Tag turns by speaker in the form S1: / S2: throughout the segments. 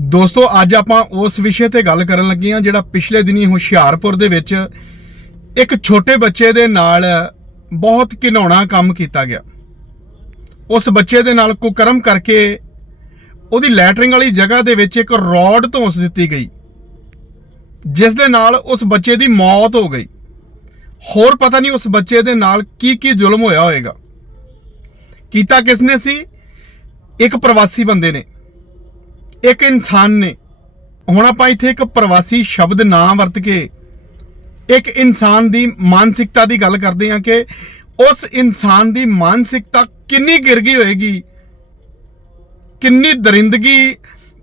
S1: ਦੋਸਤੋ, ਅੱਜ ਆਪਾਂ ਉਸ ਵਿਸ਼ੇ ਤੇ ਗੱਲ ਕਰਨ ਲੱਗੇ ਹਾਂ ਜਿਹੜਾ ਪਿਛਲੇ ਦਿਨੀ ਹੁਸ਼ਿਆਰਪੁਰ ਦੇ ਵਿੱਚ ਇੱਕ ਛੋਟੇ ਬੱਚੇ ਦੇ ਨਾਲ ਬਹੁਤ ਘਿਨਾਉਣਾ ਕੰਮ ਕੀਤਾ ਗਿਆ। ਉਸ ਬੱਚੇ ਦੇ ਨਾਲ ਕੁਕਰਮ ਕਰਕੇ ਉਹਦੀ ਲੈਟਰਿੰਗ ਵਾਲੀ ਜਗ੍ਹਾ ਦੇ ਵਿੱਚ ਇੱਕ ਰੋਡ ਧੋਸ ਦਿੱਤੀ ਗਈ, ਜਿਸ ਦੇ ਨਾਲ ਉਸ ਬੱਚੇ ਦੀ ਮੌਤ ਹੋ ਗਈ। ਹੋਰ ਪਤਾ ਨਹੀਂ ਉਸ ਬੱਚੇ ਦੇ ਨਾਲ ਕੀ ਕੀ ਜ਼ੁਲਮ ਹੋਇਆ ਹੋਵੇਗਾ ਕੀਤਾ ਕਿਸ ਨੇ ਸੀ? ਇੱਕ ਪ੍ਰਵਾਸੀ ਬੰਦੇ ਨੇ। ਇੱਕ ਇਨਸਾਨ ਨੇ, ਹੁਣ ਆਪਾਂ ਇੱਥੇ ਇੱਕ ਪ੍ਰਵਾਸੀ ਸ਼ਬਦ ਨਾ ਵਰਤ ਕੇ ਇੱਕ ਇਨਸਾਨ ਦੀ ਮਾਨਸਿਕਤਾ ਦੀ ਗੱਲ ਕਰਦੇ ਹਾਂ ਕਿ ਉਸ ਇਨਸਾਨ ਦੀ ਮਾਨਸਿਕਤਾ ਕਿੰਨੀ ਗਿਰ ਗਈ ਹੋਏਗੀ, ਕਿੰਨੀ ਦਰਿੰਦਗੀ,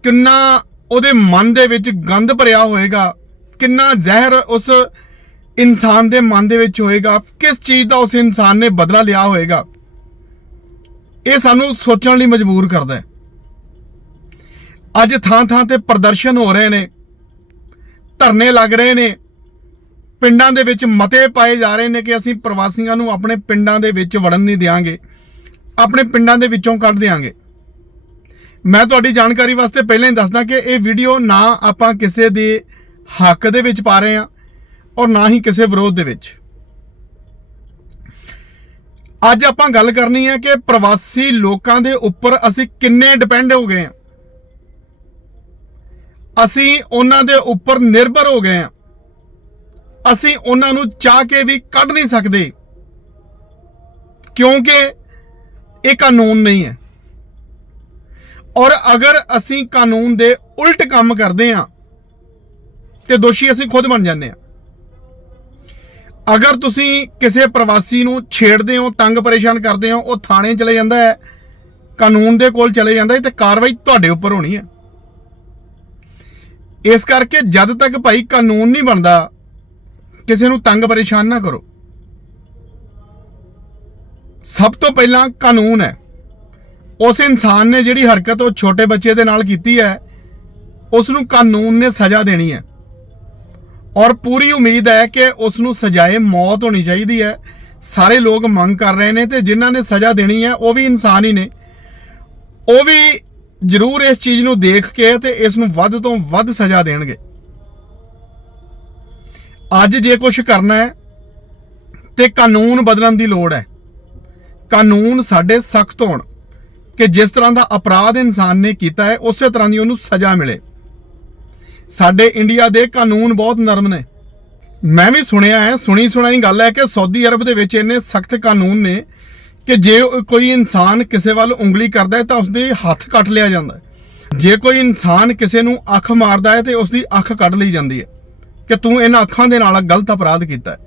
S1: ਕਿੰਨਾ ਉਹਦੇ ਮਨ ਦੇ ਵਿੱਚ ਗੰਦ ਭਰਿਆ ਹੋਏਗਾ, ਕਿੰਨਾ ਜ਼ਹਿਰ ਉਸ ਇਨਸਾਨ ਦੇ ਮਨ ਦੇ ਵਿੱਚ ਹੋਏਗਾ, ਕਿਸ ਚੀਜ਼ ਦਾ ਉਸ ਇਨਸਾਨ ਨੇ ਬਦਲਾ ਲਿਆ ਹੋਏਗਾ। ਇਹ ਸਾਨੂੰ ਸੋਚਣ ਲਈ ਮਜਬੂਰ ਕਰਦਾ ਹੈ। ਅੱਜ ਥਾਂ ਥਾਂ ਤੇ ਪ੍ਰਦਰਸ਼ਨ ਹੋ ਰਹੇ ਨੇ, ਧਰਨੇ ਲੱਗ ਰਹੇ ਨੇ, ਪਿੰਡਾਂ ਦੇ ਵਿੱਚ ਮਤੇ ਪਾਏ ਜਾ ਰਹੇ ਨੇ ਕਿ ਅਸੀਂ ਪ੍ਰਵਾਸੀਆਂ ਨੂੰ ਆਪਣੇ ਪਿੰਡਾਂ ਦੇ ਵਿੱਚ ਵੜਨ ਨਹੀਂ ਦੇਵਾਂਗੇ ਆਪਣੇ ਪਿੰਡਾਂ ਦੇ ਵਿੱਚੋਂ ਕੱਢ ਦੇਵਾਂਗੇ ਮੈਂ ਤੁਹਾਡੀ ਜਾਣਕਾਰੀ ਵਾਸਤੇ ਪਹਿਲਾਂ ਹੀ ਦੱਸਦਾ ਕਿ ਇਹ ਵੀਡੀਓ ਨਾ ਆਪਾਂ ਕਿਸੇ ਦੇ ਹੱਕ ਦੇ ਵਿੱਚ ਪਾ ਰਹੇ ਹਾਂ ਔਰ ਨਾ ਹੀ ਕਿਸੇ ਵਿਰੋਧ ਦੇ ਵਿੱਚ। ਅੱਜ ਆਪਾਂ ਗੱਲ ਕਰਨੀ ਹੈ ਕਿ ਪ੍ਰਵਾਸੀ ਲੋਕਾਂ ਦੇ ਉੱਪਰ ਅਸੀਂ ਕਿੰਨੇ ਡਿਪੈਂਡ ਹੋ ਗਏ ਹਾਂ। ਅਸੀਂ ਉਹਨਾਂ ਦੇ ਉੱਪਰ ਨਿਰਭਰ ਹੋ ਗਏ ਹਾਂ। ਅਸੀਂ ਉਹਨਾਂ ਨੂੰ ਚਾਹ ਕੇ ਵੀ ਕੱਢ ਨਹੀਂ ਸਕਦੇ। ਕਿਉਂਕਿ ਇਹ ਕਾਨੂੰਨ ਨਹੀਂ ਹੈ। ਔਰ ਅਗਰ ਅਸੀਂ ਕਾਨੂੰਨ ਦੇ ਉਲਟ ਕੰਮ ਕਰਦੇ ਹਾਂ, ਤੇ ਦੋਸ਼ੀ ਅਸੀਂ ਖੁਦ ਬਣ ਜਾਂਦੇ ਹਾਂ। ਅਗਰ ਤੁਸੀਂ ਕਿਸੇ ਪ੍ਰਵਾਸੀ ਨੂੰ ਛੇੜਦੇ ਹੋ, ਤੰਗ ਪਰੇਸ਼ਾਨ ਕਰਦੇ ਹੋ, ਉਹ ਥਾਣੇ ਚਲੇ ਜਾਂਦਾ ਹੈ, ਕਾਨੂੰਨ ਦੇ ਕੋਲ ਚਲੇ ਜਾਂਦਾ ਹੈ, ਤੇ ਕਾਰਵਾਈ ਤੁਹਾਡੇ ਉੱਪਰ ਹੋਣੀ ਹੈ। ਇਸ ਕਰਕੇ ਜਦ ਤੱਕ ਭਾਈ ਕਾਨੂੰਨ ਨਹੀਂ ਬਣਦਾ, ਕਿਸੇ ਨੂੰ ਤੰਗ ਪਰੇਸ਼ਾਨ ਨਾ ਕਰੋ। ਸਭ ਤੋਂ ਪਹਿਲਾਂ ਕਾਨੂੰਨ ਹੈ। ਉਸ ਇਨਸਾਨ ਨੇ ਜਿਹੜੀ ਹਰਕਤ ਉਹ ਛੋਟੇ ਬੱਚੇ ਦੇ ਨਾਲ ਕੀਤੀ ਹੈ ਉਸ ਨੂੰ ਕਾਨੂੰਨ ਨੇ ਸਜ਼ਾ ਦੇਣੀ ਹੈ। ਔਰ ਪੂਰੀ ਉਮੀਦ ਹੈ ਕਿ ਉਸ ਨੂੰ ਸਜ਼ਾਏ ਮੌਤ ਹੋਣੀ ਚਾਹੀਦੀ ਹੈ। ਸਾਰੇ ਲੋਕ ਮੰਗ ਕਰ ਰਹੇ ਨੇ ਤੇ ਜਿਨ੍ਹਾਂ ਨੇ ਸਜ਼ਾ ਦੇਣੀ ਹੈ, ਉਹ ਵੀ ਇਨਸਾਨ ਹੀ ਨੇ। ਉਹ ਵੀ ਜ਼ਰੂਰ ਇਸ ਚੀਜ਼ ਨੂੰ ਦੇਖ ਕੇ ਤੇ ਇਸ ਨੂੰ ਵੱਧ ਤੋਂ ਵੱਧ ਸਜ਼ਾ ਦੇਣਗੇ। ਅੱਜ ਜੇ ਕੁਝ ਕਰਨਾ ਹੈ, ਤੇ ਕਾਨੂੰਨ ਬਦਲਣ ਦੀ ਲੋੜ ਹੈ। ਕਾਨੂੰਨ ਸਾਡੇ ਸਖਤ ਹੋਣ ਕਿ ਜਿਸ ਤਰ੍ਹਾਂ ਦਾ ਅਪਰਾਧ ਇਨਸਾਨ ਨੇ ਕੀਤਾ ਹੈ, ਉਸੇ ਤਰ੍ਹਾਂ ਦੀ ਉਹਨੂੰ ਸਜ਼ਾ ਮਿਲੇ। ਸਾਡੇ ਇੰਡੀਆ ਦੇ ਕਾਨੂੰਨ ਬਹੁਤ ਨਰਮ ਨੇ। ਮੈਂ ਵੀ ਸੁਣਿਆ ਹੈ, ਸੁਣੀ ਸੁਣਾਈ ਗੱਲ ਹੈ ਕਿ ਸਾਊਦੀ ਅਰਬ ਦੇ ਵਿੱਚ ਇੰਨੇ ਸਖਤ ਕਾਨੂੰਨ ਨੇ ਕਿ ਜੇ ਕੋਈ ਇਨਸਾਨ ਕਿਸੇ ਵੱਲ ਉਂਗਲੀ ਕਰਦਾ ਹੈ ਤਾਂ ਉਸਦੇ ਹੱਥ ਕੱਟ ਲਿਆ ਜਾਂਦਾ ਹੈ। ਜੇ ਕੋਈ ਇਨਸਾਨ ਕਿਸੇ ਨੂੰ ਅੱਖ ਮਾਰਦਾ ਹੈ ਤੇ ਉਸਦੀ ਅੱਖ ਕੱਢ ਲਈ ਜਾਂਦੀ ਹੈ ਕਿ ਤੂੰ ਇਹਨਾਂ ਅੱਖਾਂ ਦੇ ਨਾਲ ਗਲਤ ਅਪਰਾਧ ਕੀਤਾ ਹੈ।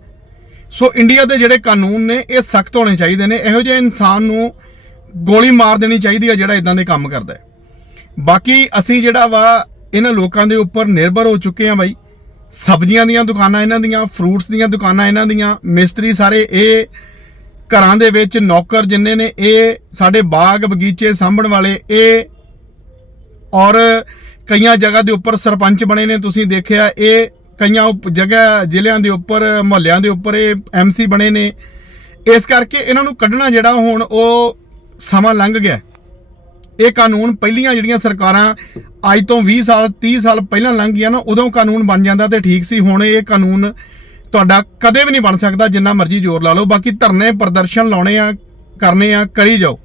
S1: ਸੋ ਇੰਡੀਆ ਦੇ ਜਿਹੜੇ ਕਾਨੂੰਨ ਨੇ, ਇਹ ਸਖਤ ਹੋਣੇ ਚਾਹੀਦੇ ਨੇ। ਇਹੋ ਜਿਹੇ ਇਨਸਾਨ ਨੂੰ ਗੋਲੀ ਮਾਰ ਦੇਣੀ ਚਾਹੀਦੀ ਹੈ ਜਿਹੜਾ ਇਦਾਂ ਦੇ ਕੰਮ ਕਰਦਾ ਹੈ। ਬਾਕੀ ਅਸੀਂ ਜਿਹੜਾ ਵਾ, ਇਹਨਾਂ ਲੋਕਾਂ ਦੇ ਉੱਪਰ ਨਿਰਭਰ ਹੋ ਚੁੱਕੇ ਹਾਂ ਬਾਈ। ਸਬਜ਼ੀਆਂ ਦੀਆਂ ਦੁਕਾਨਾਂ ਇਹਨਾਂ ਦੀਆਂ ਫਰੂਟਸ ਦੀਆਂ ਦੁਕਾਨਾਂ ਇਹਨਾਂ ਦੀਆਂ, ਮਿਸਤਰੀ ਸਾਰੇ ਇਹ ਘਰਾਂ ਦੇ ਵਿੱਚ ਨੌਕਰ ਜਿੰਨੇ ਨੇ, ਇਹ ਸਾਡੇ ਬਾਗ ਬਗੀਚੇ ਸਾਂਭਣ ਵਾਲੇ, ਇਹ ਔਰ ਕਈਆਂ ਜਗ੍ਹਾ ਦੇ ਉੱਪਰ ਸਰਪੰਚ ਬਣੇ ਨੇ, ਤੁਸੀਂ ਦੇਖਿਆ, ਇਹ ਕਈਆਂ ਉਪ- ਜਗ੍ਹਾ ਜ਼ਿਲ੍ਹਿਆਂ ਦੇ ਉੱਪਰ, ਮੁਹੱਲਿਆਂ ਦੇ ਉੱਪਰ ਇਹ ਐਮਸੀ ਬਣੇ ਨੇ। ਇਸ ਕਰਕੇ ਇਹਨਾਂ ਨੂੰ ਕੱਢਣਾ ਜਿਹੜਾ ਹੁਣ ਉਹ ਸਮਾਂ ਲੰਘ ਗਿਆ। ਇਹ ਕਾਨੂੰਨ ਪਹਿਲੀਆਂ ਜਿਹੜੀਆਂ ਸਰਕਾਰਾਂ ਅੱਜ ਤੋਂ 20 ਸਾਲ 30 ਸਾਲ ਪਹਿਲਾਂ ਲੰਘ ਗਿਆ ਨਾ, ਉਦੋਂ ਕਾਨੂੰਨ ਬਣ ਜਾਂਦਾ ਤੇ ਠੀਕ ਸੀ, ਹੁਣ ਇਹ ਕਾਨੂੰਨ ਤੁਹਾਡਾ ਕਦੇ ਵੀ ਨਹੀਂ ਬਣ ਸਕਦਾ, ਜਿੰਨਾ ਮਰਜ਼ੀ ਜ਼ੋਰ ਲਾ ਲਓ। ਬਾਕੀ ਧਰਨੇ ਪ੍ਰਦਰਸ਼ਨ ਲਾਉਣੇ ਆ, ਕਰਨੇ ਆ, ਕਰੀ ਜਾਓ।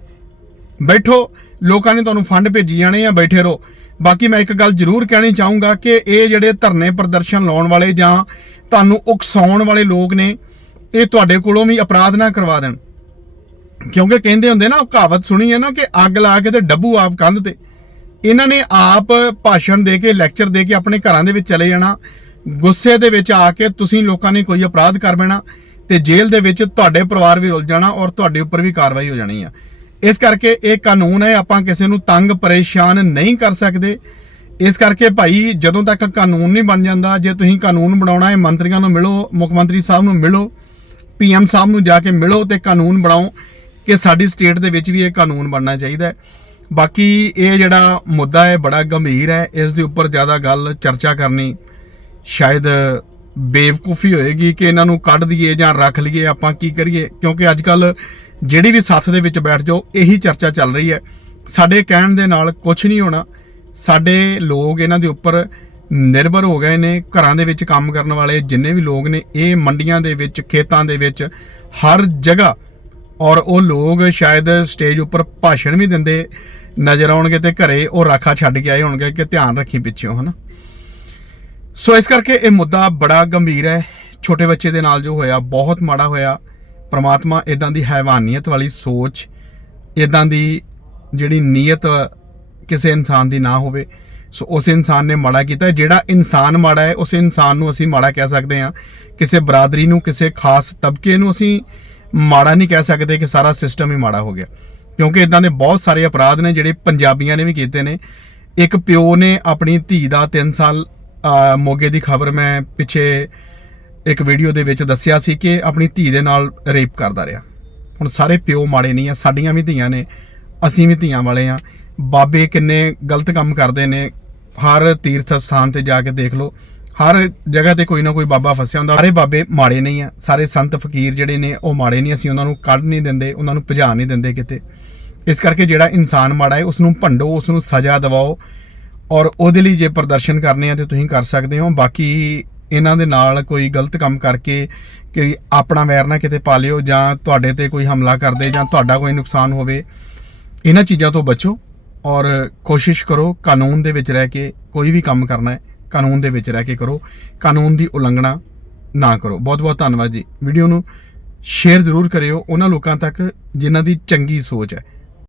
S1: ਬੈਠੋ, ਲੋਕਾਂ ਨੇ ਤੁਹਾਨੂੰ ਫੰਡ ਭੇਜੀ ਜਾਣੇ ਆ, ਬੈਠੇ ਰਹੋ। ਬਾਕੀ ਮੈਂ ਇੱਕ ਗੱਲ ਜ਼ਰੂਰ ਕਹਿਣੀ ਚਾਹੂੰਗਾ ਕਿ ਇਹ ਜਿਹੜੇ ਧਰਨੇ ਪ੍ਰਦਰਸ਼ਨ ਲਾਉਣ ਵਾਲੇ ਜਾਂ ਤੁਹਾਨੂੰ ਉਕਸਾਉਣ ਵਾਲੇ ਲੋਕ ਨੇ, ਇਹ ਤੁਹਾਡੇ ਕੋਲੋਂ ਵੀ ਅਪਰਾਧ ਨਾ ਕਰਵਾ ਦੇਣ। ਕਿਉਂਕਿ ਕਹਿੰਦੇ ਹੁੰਦੇ ਨਾ, ਉਹ ਕਹਾਵਤ ਸੁਣੀ ਹੈ ਨਾ ਕਿ ਅੱਗ ਲਾ ਕੇ ਤੇ ਡੱਬੂ ਆਪ ਕੰਧ ਤੇ। ਇਹਨਾਂ ਨੇ ਆਪ ਭਾਸ਼ਣ ਦੇ ਕੇ, ਲੈਕਚਰ ਦੇ ਕੇ ਆਪਣੇ ਘਰਾਂ ਦੇ ਵਿੱਚ ਚਲੇ ਜਾਣਾ। ਗੁੱਸੇ ਦੇ ਵਿੱਚ ਆ ਕੇ ਤੁਸੀਂ ਲੋਕਾਂ ਨੇ ਕੋਈ ਅਪਰਾਧ ਕਰ ਬੈਣਾ ਤੇ ਜੇਲ੍ਹ ਦੇ ਵਿੱਚ ਤੁਹਾਡੇ ਪਰਿਵਾਰ ਵੀ ਰੁੱਲ ਜਾਣਾ ਔਰ ਤੁਹਾਡੇ ਉੱਪਰ ਵੀ ਕਾਰਵਾਈ ਹੋ ਜਾਣੀ ਆ। ਇਸ ਕਰਕੇ ਇਹ ਕਾਨੂੰਨ ਹੈ, ਆਪਾਂ ਕਿਸੇ ਨੂੰ ਤੰਗ ਪਰੇਸ਼ਾਨ ਨਹੀਂ ਕਰ ਸਕਦੇ। ਇਸ ਕਰਕੇ ਭਾਈ, ਜਦੋਂ ਤੱਕ ਕਾਨੂੰਨ ਨਹੀਂ ਬਣ ਜਾਂਦਾ, ਜੇ ਤੁਸੀਂ ਕਾਨੂੰਨ ਬਣਾਉਣਾ ਹੈ, ਮੰਤਰੀਆਂ ਨੂੰ ਮਿਲੋ, ਮੁੱਖ ਮੰਤਰੀ ਸਾਹਿਬ ਨੂੰ ਮਿਲੋ, ਪੀਐਮ ਸਾਹਿਬ ਨੂੰ ਜਾ ਕੇ ਮਿਲੋ ਤੇ ਕਾਨੂੰਨ ਬਣਾਓ ਕਿ ਸਾਡੀ ਸਟੇਟ ਦੇ ਵਿੱਚ ਵੀ ਇਹ ਕਾਨੂੰਨ ਬਣਨਾ ਚਾਹੀਦਾ ਹੈ। ਬਾਕੀ ਇਹ ਜਿਹੜਾ ਮੁੱਦਾ ਹੈ, ਬੜਾ ਗੰਭੀਰ ਹੈ। ਇਸ ਦੇ ਉੱਪਰ ਜ਼ਿਆਦਾ ਗੱਲ ਚਰਚਾ ਕਰਨੀ ਸ਼ਾਇਦ ਬੇਵਕੂਫੀ ਹੋਏਗੀ ਕਿ ਇਹਨਾਂ ਨੂੰ ਕੱਢ ਦਈਏ ਜਾਂ ਰੱਖ ਲਈਏ, ਆਪਾਂ ਕੀ ਕਰੀਏ? ਕਿਉਂਕਿ ਅੱਜ ਕੱਲ ਜਿਹੜੀ ਵੀ ਸੱਥ ਦੇ ਵਿੱਚ ਬੈਠ ਜਾਓ, ਇਹੀ ਚਰਚਾ ਚੱਲ ਰਹੀ ਹੈ। ਸਾਡੇ ਕਹਿਣ ਦੇ ਨਾਲ ਕੁਝ ਨਹੀਂ ਹੋਣਾ। ਸਾਡੇ ਲੋਕ ਇਹਨਾਂ ਦੇ ਉੱਪਰ ਨਿਰਭਰ ਹੋ ਗਏ ਨੇ, ਘਰਾਂ ਦੇ ਵਿੱਚ ਕੰਮ ਕਰਨ ਵਾਲੇ ਜਿੰਨੇ ਵੀ ਲੋਕ ਨੇ, ਇਹ ਮੰਡੀਆਂ ਦੇ ਵਿੱਚ, ਖੇਤਾਂ ਦੇ ਵਿੱਚ, ਹਰ ਜਗ੍ਹਾ। ਔਰ ਉਹ ਲੋਕ ਸ਼ਾਇਦ ਸਟੇਜ ਉੱਪਰ ਭਾਸ਼ਣ ਵੀ ਦਿੰਦੇ, ਨਜ਼ਰ ਆਉਣਗੇ ਤੇ ਘਰੇ ਉਹ ਰਾਖਾ ਛੱਡ ਕੇ ਆਏ ਹੋਣਗੇ ਕਿ ਧਿਆਨ ਰੱਖੀ ਪਿੱਛੋਂ ਹਨਾ? ਸੋ ਇਸ ਕਰਕੇ ਇਹ ਮੁੱਦਾ ਬੜਾ ਗੰਭੀਰ ਹੈ। ਛੋਟੇ ਬੱਚੇ ਦੇ ਨਾਲ ਜੋ ਹੋਇਆ, ਬਹੁਤ ਮਾੜਾ ਹੋਇਆ। ਪ੍ਰਮਾਤਮਾ ਇਦਾਂ ਦੀ ਹੈਵਾਨੀਅਤ ਵਾਲੀ ਸੋਚ ਇਦਾਂ ਦੀ ਜਿਹੜੀ ਨੀਅਤ ਕਿਸੇ ਇਨਸਾਨ ਦੀ ਨਾ ਹੋਵੇ। ਸੋ ਉਸ ਇਨਸਾਨ ਨੇ ਮਾੜਾ ਕੀਤਾ। ਜਿਹੜਾ ਇਨਸਾਨ ਮਾੜਾ ਹੈ, ਉਸ ਇਨਸਾਨ ਨੂੰ ਅਸੀਂ ਮਾੜਾ ਕਹਿ ਸਕਦੇ ਹਾਂ। ਕਿਸੇ ਬਰਾਦਰੀ ਨੂੰ, ਕਿਸੇ ਖਾਸ ਤਬਕੇ ਨੂੰ ਅਸੀਂ ਮਾੜਾ ਨਹੀਂ ਕਹਿ ਸਕਦੇ ਕਿ ਸਾਰਾ ਸਿਸਟਮ ਹੀ ਮਾੜਾ ਹੋ ਗਿਆ। ਕਿਉਂਕਿ ਇਦਾਂ ਦੇ ਬਹੁਤ ਸਾਰੇ ਅਪਰਾਧ ਨੇ ਜਿਹੜੇ ਪੰਜਾਬੀਆਂ ਨੇ ਵੀ ਕੀਤੇ ਨੇ। ਇੱਕ ਪਿਓ ਨੇ ਆਪਣੀ ਧੀ ਦਾ 3 ਸਾਲ ਮੋਗੇ ਦੀ ਖਬਰ ਮੈਂ ਪਿੱਛੇ ਇੱਕ ਵੀਡੀਓ ਦੇ ਵਿੱਚ ਦੱਸਿਆ ਸੀ ਕਿ ਆਪਣੀ ਧੀ ਦੇ ਨਾਲ ਰੇਪ ਕਰਦਾ ਰਿਹਾ। ਹੁਣ ਸਾਰੇ ਪਿਓ ਮਾੜੇ ਨਹੀਂ ਆ, ਸਾਡੀਆਂ ਵੀ ਧੀਆਂ ਨੇ, ਅਸੀਂ ਵੀ ਧੀਆਂ ਵਾਲੇ ਆ। ਬਾਬੇ ਕਿੰਨੇ ਗਲਤ ਕੰਮ ਕਰਦੇ ਨੇ। ਹਰ ਤੀਰਥ ਸਥਾਨ ਤੇ ਜਾ ਕੇ ਦੇਖ ਲਓ, ਹਰ ਜਗ੍ਹਾ ਤੇ ਕੋਈ ਨਾ ਕੋਈ ਬਾਬਾ ਫਸਿਆ ਹੁੰਦਾ। ਸਾਰੇ ਬਾਬੇ ਮਾੜੇ ਨਹੀਂ ਆ, ਸਾਰੇ ਸੰਤ ਫਕੀਰ ਜਿਹੜੇ ਨੇ, ਉਹ ਮਾੜੇ ਨਹੀਂ, ਅਸੀਂ ਉਹਨਾਂ ਨੂੰ ਕੱਢ ਨਹੀਂ ਦਿੰਦੇ, ਉਹਨਾਂ ਨੂੰ ਭਜਾ ਨਹੀਂ ਦਿੰਦੇ ਕਿਤੇ। ਇਸ ਕਰਕੇ ਜਿਹੜਾ ਇਨਸਾਨ ਮਾੜਾ ਹੈ ਉਸ ਨੂੰ ਭੰਡੋ ਉਸ ਨੂੰ ਸਜ਼ਾ ਦਿਵਾਓ। ਔਰ ਉਹਦੇ ਲਈ ਜੇ ਪ੍ਰਦਰਸ਼ਨ ਕਰਨੇ ਆ ਤੇ ਤੁਸੀਂ ਕਰ ਸਕਦੇ ਹੋ। ਬਾਕੀ ਇਹਨਾਂ ਦੇ ਨਾਲ ਕੋਈ ਗਲਤ ਕੰਮ ਕਰਕੇ ਕਿ ਆਪਣਾ ਵੈਰ ਨਾ ਕਿਤੇ ਪਾ ਲਿਓ ਜਾਂ ਤੁਹਾਡੇ ਤੇ ਕੋਈ ਹਮਲਾ ਕਰਦੇ ਜਾਂ ਤੁਹਾਡਾ ਕੋਈ ਨੁਕਸਾਨ ਹੋਵੇ, ਇਹਨਾਂ ਚੀਜ਼ਾਂ ਤੋਂ ਬਚੋ ਔਰ ਕੋਸ਼ਿਸ਼ ਕਰੋ ਕਾਨੂੰਨ ਦੇ ਵਿੱਚ ਰਹਿ ਕੇ ਕੋਈ ਵੀ ਕੰਮ ਕਰਨਾ ਹੈ, ਕਾਨੂੰਨ ਦੇ ਵਿੱਚ ਰਹਿ ਕੇ ਕਰੋ। ਕਾਨੂੰਨ ਦੀ ਉਲੰਘਣਾ ਨਾ ਕਰੋ। ਬਹੁਤ ਬਹੁਤ ਧੰਨਵਾਦ ਜੀ। ਵੀਡੀਓ ਨੂੰ ਸ਼ੇਅਰ ਜ਼ਰੂਰ ਕਰਿਓ। ਉਹਨਾਂ ਲੋਕਾਂ ਤੱਕ ਜਿਨ੍ਹਾਂ ਦੀ ਚੰਗੀ ਸੋਚ ਹੈ।